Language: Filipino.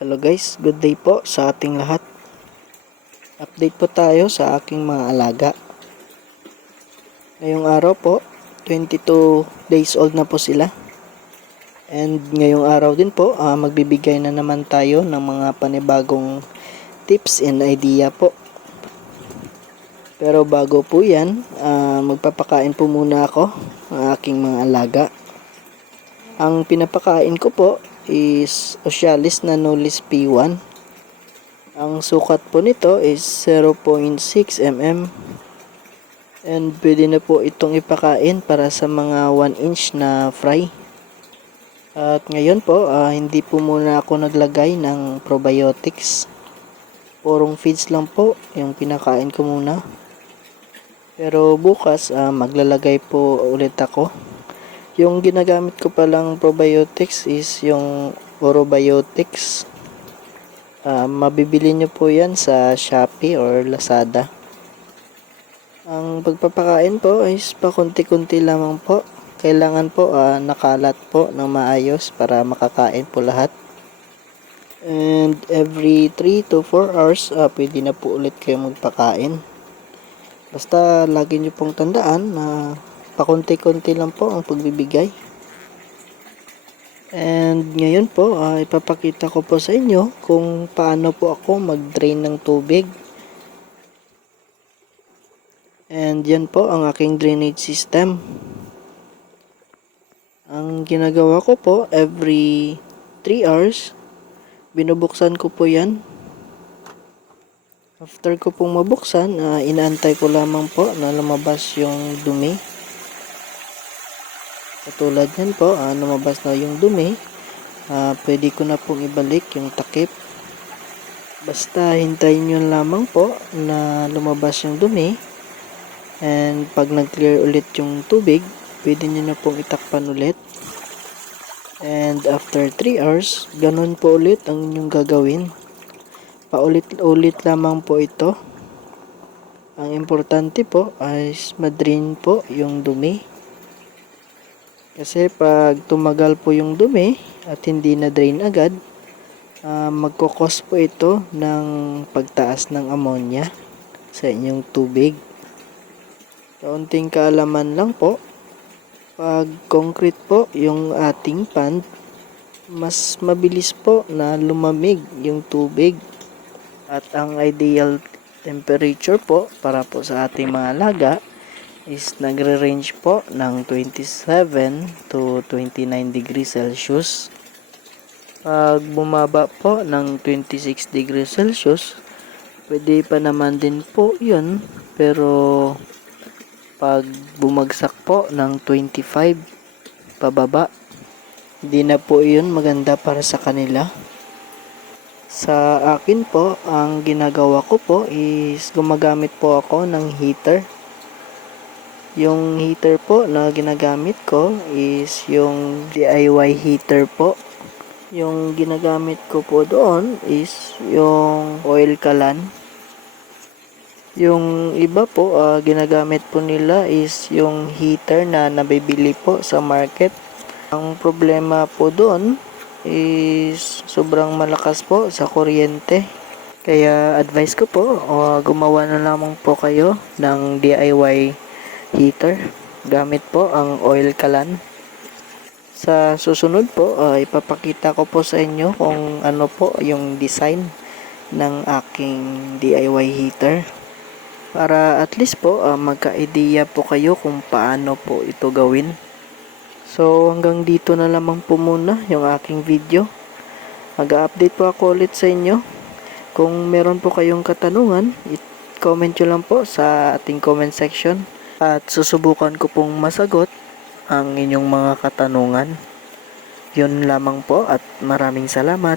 Hello guys, good day po sa ating lahat. Update po tayo sa aking mga alaga. Ngayong araw po, 22 days old na po sila. And ngayong araw din po, magbibigay na naman tayo ng mga panibagong tips and idea po. Pero bago po yan, magpapakain po muna ako ng aking mga alaga. Ang pinapakain ko po is Ocealis Nanolis P1. Ang sukat po nito is 0.6 mm and pwede na po itong ipakain para sa mga 1 inch na fry. At ngayon po, hindi po muna ako naglagay ng probiotics. Purong feeds lang po yung pinakain ko muna. Pero bukas, maglalagay po ulit ako. Yung ginagamit ko palang probiotics is yung Orobiotics. Mabibili nyo po yan sa Shopee or Lazada. Ang pagpapakain po is pakunti-kunti lamang po. Kailangan po nakalat po ng maayos para makakain po lahat. And every 3 to 4 hours pwede na po ulit kayo magpakain. Basta lagi nyo pong tandaan na pakunti-kunti lang po ang pagbibigay. And ngayon po, ipapakita ko po sa inyo kung paano po ako mag-drain ng tubig. And yan po ang aking drainage system. Ang ginagawa ko po, every 3 hours, binubuksan ko po yan. After ko pong mabuksan, inaantay ko lamang po na lumabas yung dumi. Katulad yan po, lumabas na yung dumi, pwede ko na pong ibalik yung takip. Basta hintayin nyo lamang po na lumabas yung dumi. And pag nag-clear ulit yung tubig, pwede nyo na pong itakpan ulit. And after 3 hours, ganun po ulit ang inyong gagawin. Paulit-ulit lamang po ito. Ang importante po ay ma-drain po yung dumi. Kasi pag tumagal po yung dumi at hindi na drain agad, magkukos po ito ng pagtaas ng ammonia sa inyong tubig. Kaunting kaalaman lang po, pag concrete po yung ating pond, mas mabilis po na lumamig yung tubig. At ang ideal temperature po para po sa ating mga alaga is nagre-range po ng 27 to 29 degrees Celsius. Pag bumaba po ng 26 degrees Celsius, pwede pa naman din po yun. Pero pag bumagsak po ng 25 pababa, hindi na po yun maganda para sa kanila. Sa akin po, ang ginagawa ko po is gumagamit po ako ng heater. Yung heater po na ginagamit ko is yung DIY heater po. Yung ginagamit ko po doon is yung oil kalan. Yung iba po, ginagamit po nila is yung heater na nabibili po sa market. Ang problema po doon is sobrang malakas po sa kuryente. Kaya advice ko po, gumawa na lamang po kayo ng DIY heater. Gamit po ang oil kalan. Sa susunod po, ipapakita ko po sa inyo kung ano po yung design ng aking DIY heater. Para at least po, magka-idea po kayo kung paano po ito gawin. So hanggang dito na lamang po muna yung aking video. Mag-update po ako ulit sa inyo. Kung meron po kayong katanungan, comment nyo lang po sa ating comment section. At susubukan ko pong masagot ang inyong mga katanungan. Yun lamang po at maraming salamat.